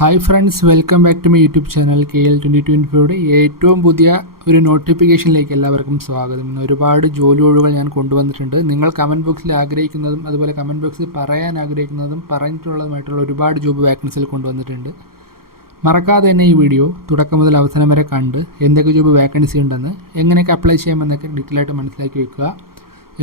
Hi friends welcome back to my YouTube channel K L twenty twenty ഫോറുടെ ഏറ്റവും പുതിയ ഒരു നോട്ടിഫിക്കേഷനിലേക്ക് എല്ലാവർക്കും സ്വാഗതം. ഇന്ന് ഒരുപാട് ജോലി ഒഴിവുകൾ ഞാൻ കൊണ്ടുവന്നിട്ടുണ്ട്. നിങ്ങൾ കമന്റ് ബോക്സിൽ ആഗ്രഹിക്കുന്നതും അതുപോലെ കമന്റ് ബോക്സിൽ പറയാൻ ആഗ്രഹിക്കുന്നതും പറഞ്ഞിട്ടുള്ളതുമായിട്ടുള്ള ഒരുപാട് ജോബ് വാക്കൻസികൾ കൊണ്ടുവന്നിട്ടുണ്ട്. മറക്കാതെ തന്നെ ഈ വീഡിയോ തുടക്കം മുതൽ അവസാനം വരെ കണ്ട് എന്തൊക്കെ ജോബ് വാക്കൻസി ഉണ്ടെന്ന് എങ്ങനെയൊക്കെ അപ്ലൈ ചെയ്യാമെന്നൊക്കെ ഡീറ്റെയിൽ ആയിട്ട് മനസ്സിലാക്കി വെക്കുക.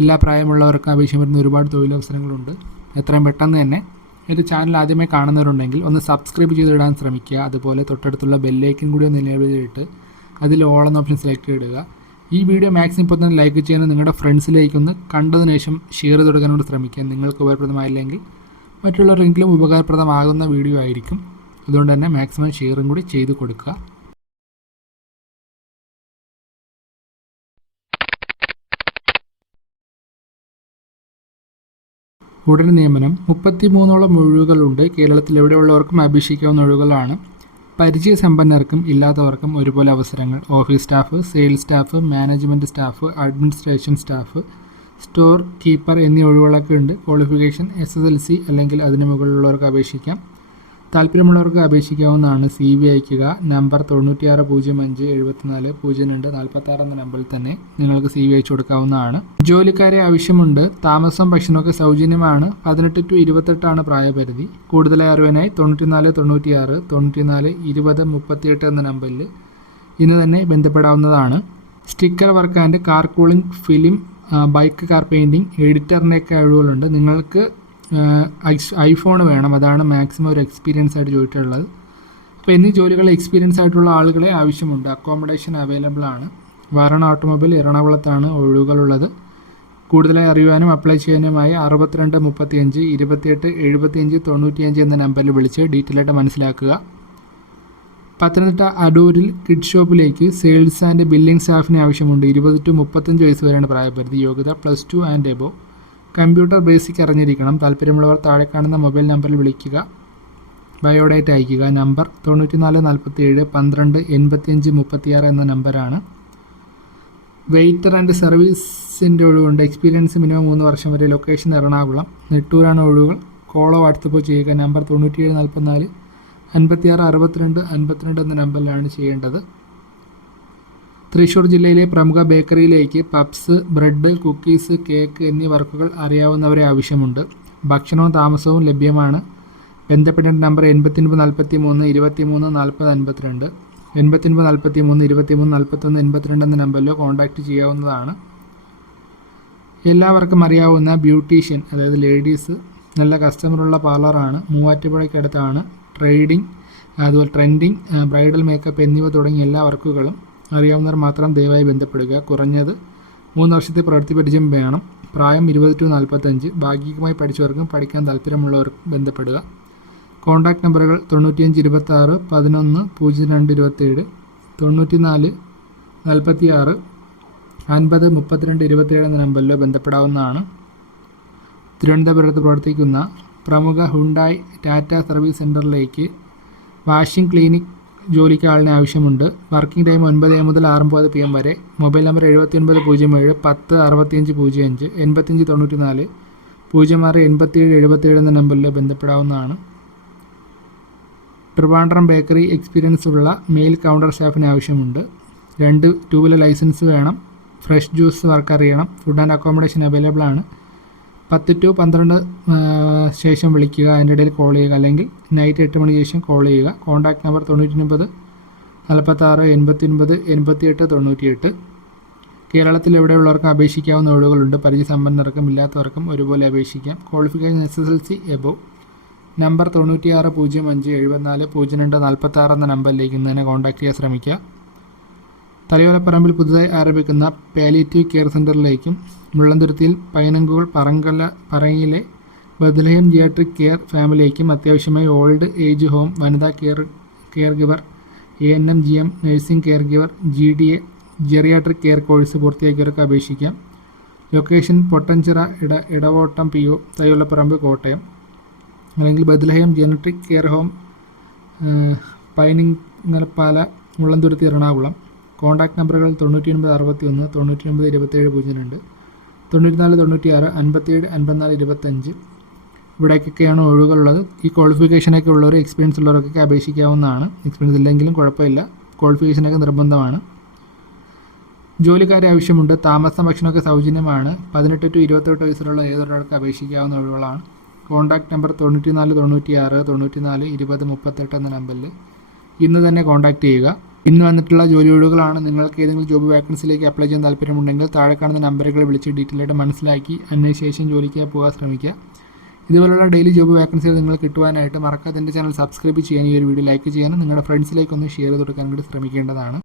എല്ലാ പ്രായമുള്ളവർക്കും ആവശ്യം വരുന്ന ഒരുപാട് തൊഴിലവസരങ്ങളുണ്ട്. എത്രയും പെട്ടെന്ന് തന്നെ എന്റെ ചാനൽ ആദ്യമായി കാണുന്നവരുണ്ടെങ്കിൽ ഒന്ന് സബ്സ്ക്രൈബ് ചെയ്തിടാൻ ശ്രമിക്കുക. അതുപോലെ തൊട്ടടുത്തുള്ള ബെല്ലേക്കും കൂടി ഒന്ന് എനേബിൾ ചെയ്തിട്ട് അതിൽ ഓൾ എന്ന ഓപ്ഷൻ സെലക്ട് ചെയ്തിടുക ഈ വീഡിയോ മാക്സിമം ഇപ്പോൾ തന്നെ ലൈക്ക് ചെയ്യാനും നിങ്ങളുടെ ഫ്രണ്ട്സിലേക്കൊന്ന് കണ്ടതിന് ശേഷം ഷെയർ ചെയ്ത് കൊടുക്കാനോട് ശ്രമിക്കുക. നിങ്ങൾക്ക് ഉപകാരപ്രദമായില്ലെങ്കിൽ മറ്റുള്ളവരെങ്കിലും ഉപകാരപ്രദമാകുന്ന വീഡിയോ ആയിരിക്കും. അതുകൊണ്ട് തന്നെ മാക്സിമം ഷെയറും കൂടി ചെയ്ത് കൊടുക്കുക. ഉടൻ നിയമനം. മുപ്പത്തി മൂന്നോളം ഒഴിവുകളുണ്ട് കേരളത്തിൽ എവിടെയുള്ളവർക്കും അപേക്ഷിക്കാവുന്ന ഒഴിവുകളാണ്. പരിചയസമ്പന്നർക്കും ഇല്ലാത്തവർക്കും ഒരുപോലെ അവസരങ്ങൾ. Office staff sales staff management staff administration staff store keeper എന്നീ ഒഴിവുകളൊക്കെ ഉണ്ട്. Qualification S S L C അല്ലെങ്കിൽ അതിന് മുകളിലുള്ളവർക്ക് അപേക്ഷിക്കാം. താല്പര്യമുള്ളവർക്ക് അപേക്ഷിക്കാവുന്നതാണ്. സി വി അയക്കുക നമ്പർ തൊണ്ണൂറ്റിയാറ് പൂജ്യം അഞ്ച് എഴുപത്തിനാല് പൂജ്യം രണ്ട് നാൽപ്പത്താറ് എന്ന നമ്പറിൽ തന്നെ നിങ്ങൾക്ക് സി വി അയച്ചു കൊടുക്കാവുന്നതാണ്. ജോലിക്കാരെ ആവശ്യമുണ്ട്. താമസം ഭക്ഷണമൊക്കെ സൗജന്യമാണ്. പതിനെട്ട് ടു ഇരുപത്തെട്ടാണ് പ്രായപരിധി. കൂടുതലായി അറിവിനായി തൊണ്ണൂറ്റിനാല് തൊണ്ണൂറ്റിയാറ് തൊണ്ണൂറ്റിനാല് ഇരുപത് മുപ്പത്തിയെട്ട് എന്ന നമ്പറിൽ ഇന്ന് തന്നെ ബന്ധപ്പെടാവുന്നതാണ്. Sticker work and car cooling film bike car painting എഡിറ്ററിന്റെയൊക്കെ കഴിവുകളുണ്ട്. നിങ്ങൾക്ക് ഐഫോൺ വേണം. അതാണ് മാക്സിമം ഒരു എക്സ്പീരിയൻസ് ആയിട്ട് ചോദിച്ചിട്ടുള്ളത് അപ്പോൾ എന്നീ ജോലികൾ എക്സ്പീരിയൻസ് ആയിട്ടുള്ള ആളുകളെ ആവശ്യമുണ്ട്. അക്കോമഡേഷൻ അവൈലബിൾ ആണ്. വാരണ ഓട്ടോമൊബൈൽ എറണാകുളത്താണ് ഒഴിവുകളുള്ളത്. കൂടുതലായി അറിയുവാനും അപ്ലൈ ചെയ്യാനുമായി അറുപത്തിരണ്ട് മുപ്പത്തിയഞ്ച് ഇരുപത്തിയെട്ട് എഴുപത്തിയഞ്ച് തൊണ്ണൂറ്റിയഞ്ച് എന്ന നമ്പറിൽ വിളിച്ച് ഡീറ്റെയിൽ ആയിട്ട് മനസ്സിലാക്കുക. പത്തനംതിട്ട അടൂരിൽ കിഡ് ഷോപ്പിലേക്ക് സെയിൽസ് ആൻഡ് ബില്ലിംഗ് സ്റ്റാഫിന് ആവശ്യമുണ്ട്. ഇരുപത് ടു മുപ്പത്തഞ്ച് വയസ്സ് വരെയാണ് പ്രായപരിധി. യോഗ്യത plus two and above computer basic അറിഞ്ഞിരിക്കണം. താല്പര്യമുള്ളവർ താഴെ കാണുന്ന മൊബൈൽ നമ്പറിൽ വിളിക്കുക. ബയോഡേറ്റ് അയയ്ക്കുക. നമ്പർ തൊണ്ണൂറ്റിനാല് നാൽപ്പത്തി ഏഴ് പന്ത്രണ്ട് എൺപത്തിയഞ്ച് മുപ്പത്തിയാറ് എന്ന നമ്പറാണ്. വെയിറ്റർ ആൻഡ് സർവീസിന്റെ ഒഴിവുണ്ട്. എക്സ്പീരിയൻസ് മിനിമം മൂന്ന് വർഷം വരെ ലൊക്കേഷൻ എറണാകുളം നെട്ടൂരാണ് ഒഴിവുകൾ. കോളോ വാട്സപ്പ് ചെയ്യുക. നമ്പർ തൊണ്ണൂറ്റിയേഴ് നാൽപ്പത്തിനാല് അൻപത്തിയാറ് അറുപത്തിരണ്ട് അൻപത്തിരണ്ട് എന്ന നമ്പറിലാണ് ചെയ്യേണ്ടത്. തൃശ്ശൂർ ജില്ലയിലെ പ്രമുഖ ബേക്കറിയിലേക്ക് പപ്സ് ബ്രെഡ് കുക്കീസ് കേക്ക് എന്നീ വർക്കുകൾ അറിയാവുന്നവരെ ആവശ്യമുണ്ട്. ഭക്ഷണവും താമസവും ലഭ്യമാണ്. ബന്ധപ്പെടേണ്ട നമ്പർ എൺപത്തിയൊൻപത് നാൽപ്പത്തി മൂന്ന് ഇരുപത്തി മൂന്ന് നാൽപ്പത് അൻപത്തിരണ്ട്. എൺപത്തിയൊൻപത് നാൽപ്പത്തി മൂന്ന് ഇരുപത്തി മൂന്ന് നാൽപ്പത്തൊന്ന് എൺപത്തിരണ്ട് എന്ന നമ്പറിലോ കോൺടാക്റ്റ് ചെയ്യാവുന്നതാണ്. എല്ലാവർക്കും അറിയാവുന്ന ബ്യൂട്ടീഷ്യൻ അതായത് ലേഡീസ് നല്ല കസ്റ്റമറുള്ള പാർലറാണ് മൂവാറ്റുപുഴയ്ക്കടുത്താണ് ട്രേഡിംഗ് അതുപോലെ ട്രെൻഡിങ് ബ്രൈഡൽ മേക്കപ്പ് എന്നിവ തുടങ്ങിയ എല്ലാ വർക്കുകളും അറിയാവുന്നവർ മാത്രം ദയവായി ബന്ധപ്പെടുക. കുറഞ്ഞത് മൂന്ന് വർഷത്തെ പ്രവൃത്തി പരിചയം വേണം. പ്രായം ഇരുപത് ടു നാൽപ്പത്തഞ്ച് ഭാഗികമായി പഠിച്ചവർക്കും പഠിക്കാൻ താല്പര്യമുള്ളവർക്കും ബന്ധപ്പെടുക. കോൺടാക്റ്റ് നമ്പറുകൾ തൊണ്ണൂറ്റിയഞ്ച് ഇരുപത്താറ് പതിനൊന്ന് പൂജ്യം രണ്ട് ഇരുപത്തേഴ് തൊണ്ണൂറ്റി നാല് നാൽപ്പത്തി ആറ് അൻപത് മുപ്പത്തിരണ്ട് ഇരുപത്തേഴ് എന്ന നമ്പറിലോ ബന്ധപ്പെടാവുന്നതാണ്. തിരുവനന്തപുരത്ത് പ്രവർത്തിക്കുന്ന പ്രമുഖ ഹുണ്ടായി ടാറ്റ സർവീസ് സെന്ററിലേക്ക് വാഷിംഗ് ക്ലിനിക് ജോലിക്ക് ആളിനെ ആവശ്യമുണ്ട്. വർക്കിംഗ് ടൈം ഒൻപത് എ മുതൽ ആറ് മുപ്പത് പി എം വരെ. മൊബൈൽ നമ്പർ എഴുപത്തി ഒൻപത് പൂജ്യം ഏഴ് പത്ത് അറുപത്തിയഞ്ച് പൂജ്യം അഞ്ച് എൺപത്തിയഞ്ച് തൊണ്ണൂറ്റി നാല് പൂജ്യം ആറ് എൺപത്തിയേഴ് എഴുപത്തിയേഴ് എന്ന നമ്പറിൽ ബന്ധപ്പെടാവുന്നതാണ്. ട്രിവാൻഡ്രം ബേക്കറി എക്സ്പീരിയൻസ് ഉള്ള മെയിൽ കൗണ്ടർ സ്റ്റാഫിന് ആവശ്യമുണ്ട്. രണ്ട് ടൂ വീലർ ലൈസൻസ് വേണം. ഫ്രഷ് ജ്യൂസ് വർക്ക് അറിയണം. ഫുഡ് ആൻഡ് അക്കോമഡേഷൻ അവൈലബിൾ ആണ്. പത്ത് ടു പന്ത്രണ്ട് ശേഷം വിളിക്കുക അതിന്റെ ഇടയിൽ കോൾ ചെയ്യുക അല്ലെങ്കിൽ നൈറ്റ് എട്ട് മണിക്ക് ശേഷം കോൾ ചെയ്യുക. കോൺടാക്റ്റ് നമ്പർ തൊണ്ണൂറ്റി ഒൻപത് നാൽപ്പത്താറ് എൺപത്തി ഒൻപത് എൺപത്തിയെട്ട് തൊണ്ണൂറ്റിയെട്ട്. കേരളത്തിൽ എവിടെയുള്ളവർക്ക് അപേക്ഷിക്കാവുന്ന ഒഴിവുകളുണ്ട് പരിചയസമ്പന്നർക്കും ഇല്ലാത്തവർക്കും ഒരുപോലെ അപേക്ഷിക്കാം. Qualification S S L C above number തൊണ്ണൂറ്റിയാറ് പൂജ്യം അഞ്ച് എഴുപത്തിനാല് പൂജ്യം രണ്ട് നാൽപ്പത്താറ് എന്ന നമ്പറിലേക്ക് ഇന്ന് തന്നെ കോൺടാക്ട് ചെയ്യാൻ ശ്രമിക്കുക. തലയോലപ്പറമ്പിൽ പുതുതായി ആരംഭിക്കുന്ന പാലിയേറ്റീവ് കെയർ സെന്ററിലേക്കും മുള്ളന്തുരുത്തിയിൽ പൈനങ്കുകൾ പറങ്കല പറയിലെ ബദലഹിം ജിയാട്രിക് കെയർ ഫാമിലിയിലേക്കും അത്യാവശ്യമായി ഓൾഡ് ഏജ് ഹോം വനിതാ care caregiver A N M G M nursing caregiver G D A geriatric care course പൂർത്തിയാക്കിയവർക്ക് അപേക്ഷിക്കാം. ലൊക്കേഷൻ പൊട്ടൻചിറ ഇട ഇടവോട്ടം പി ഒ തയ്യുള്ളപ്പറമ്പ് കോട്ടയം. അല്ലെങ്കിൽ ബദലഹയം ജനറ്റിക് കെയർ ഹോം പൈനിങ്ങലപ്പാല മുള്ളന്തുരുത്തി എറണാകുളം. കോൺടാക്ട് നമ്പറുകൾ തൊണ്ണൂറ്റി ഒൻപത് അറുപത്തി ഒന്ന് തൊണ്ണൂറ്റി ഒൻപത് ഇരുപത്തേഴ് പൂജ്യം രണ്ട് തൊണ്ണൂറ്റിനാല് തൊണ്ണൂറ്റിയാറ് അൻപത്തിയേഴ് അൻപത്തിനാല് ഇരുപത്തഞ്ച് ഇവിടേക്കൊക്കെയാണ് ഒഴിവുകളുള്ളത്. ഈ ക്വാളിഫിക്കേഷനൊക്കെ ഉള്ളവർ എക്സ്പീരിയൻസ് ഉള്ളവർക്കൊക്കെ അപേക്ഷിക്കാവുന്നതാണ്. എക്സ്പീരിയൻസ് ഇല്ലെങ്കിലും കുഴപ്പമില്ല. ക്വാളിഫിക്കേഷനൊക്കെ നിർബന്ധമാണ്. ജോലിക്കാരെ ആവശ്യമുണ്ട്. താമസം ഭക്ഷണമൊക്കെ സൗജന്യമാണ്. പതിനെട്ട് ടു ഇരുപത്തെട്ട് വയസ്സിലുള്ള ഏതൊരാൾക്ക് അപേക്ഷിക്കാവുന്ന ഒഴിവുകളാണ്. കോൺടാക്ട് നമ്പർ തൊണ്ണൂറ്റി നാല് തൊണ്ണൂറ്റി ആറ് തൊണ്ണൂറ്റി നാല് ഇരുപത് മുപ്പത്തെട്ട് എന്ന നമ്പറിൽ ഇന്ന് തന്നെ കോൺടാക്ട് ചെയ്യുക. ഇന്ന് വന്നിട്ടുള്ള ജോലി ഒഴിവുകളാണ് നിങ്ങൾക്ക് ഏതെങ്കിലും ജോബ് വാക്കൻസിയിലേക്ക് അപ്ലൈ ചെയ്യാൻ താല്പര്യമുണ്ടെങ്കിൽ താഴെ കാണുന്ന നമ്പറുകൾ വിളിച്ച് ഡീറ്റെയിൽ ആയിട്ട് മനസ്സിലാക്കി അതിന് ശേഷം ജോലിക്ക് പോകാൻ ശ്രമിക്കുക. ഇതുപോലുള്ള ഡെയിലി ജോബ് വാക്കൻസികൾ നിങ്ങൾ കിട്ടുവാനായിട്ട് മറക്കാതെ എന്റെ ചാനൽ സബ്സ്ക്രൈബ് ചെയ്യാനും ഈ ഒരു വീഡിയോ ലൈക്ക് ചെയ്യാനും നിങ്ങളുടെ ഫ്രണ്ട്സിലേക്ക് ഒന്ന് ഷെയർ ചെയ്ത് കൊടുക്കാൻ വേണ്ടി ശ്രമിക്കേണ്ടതാണ്.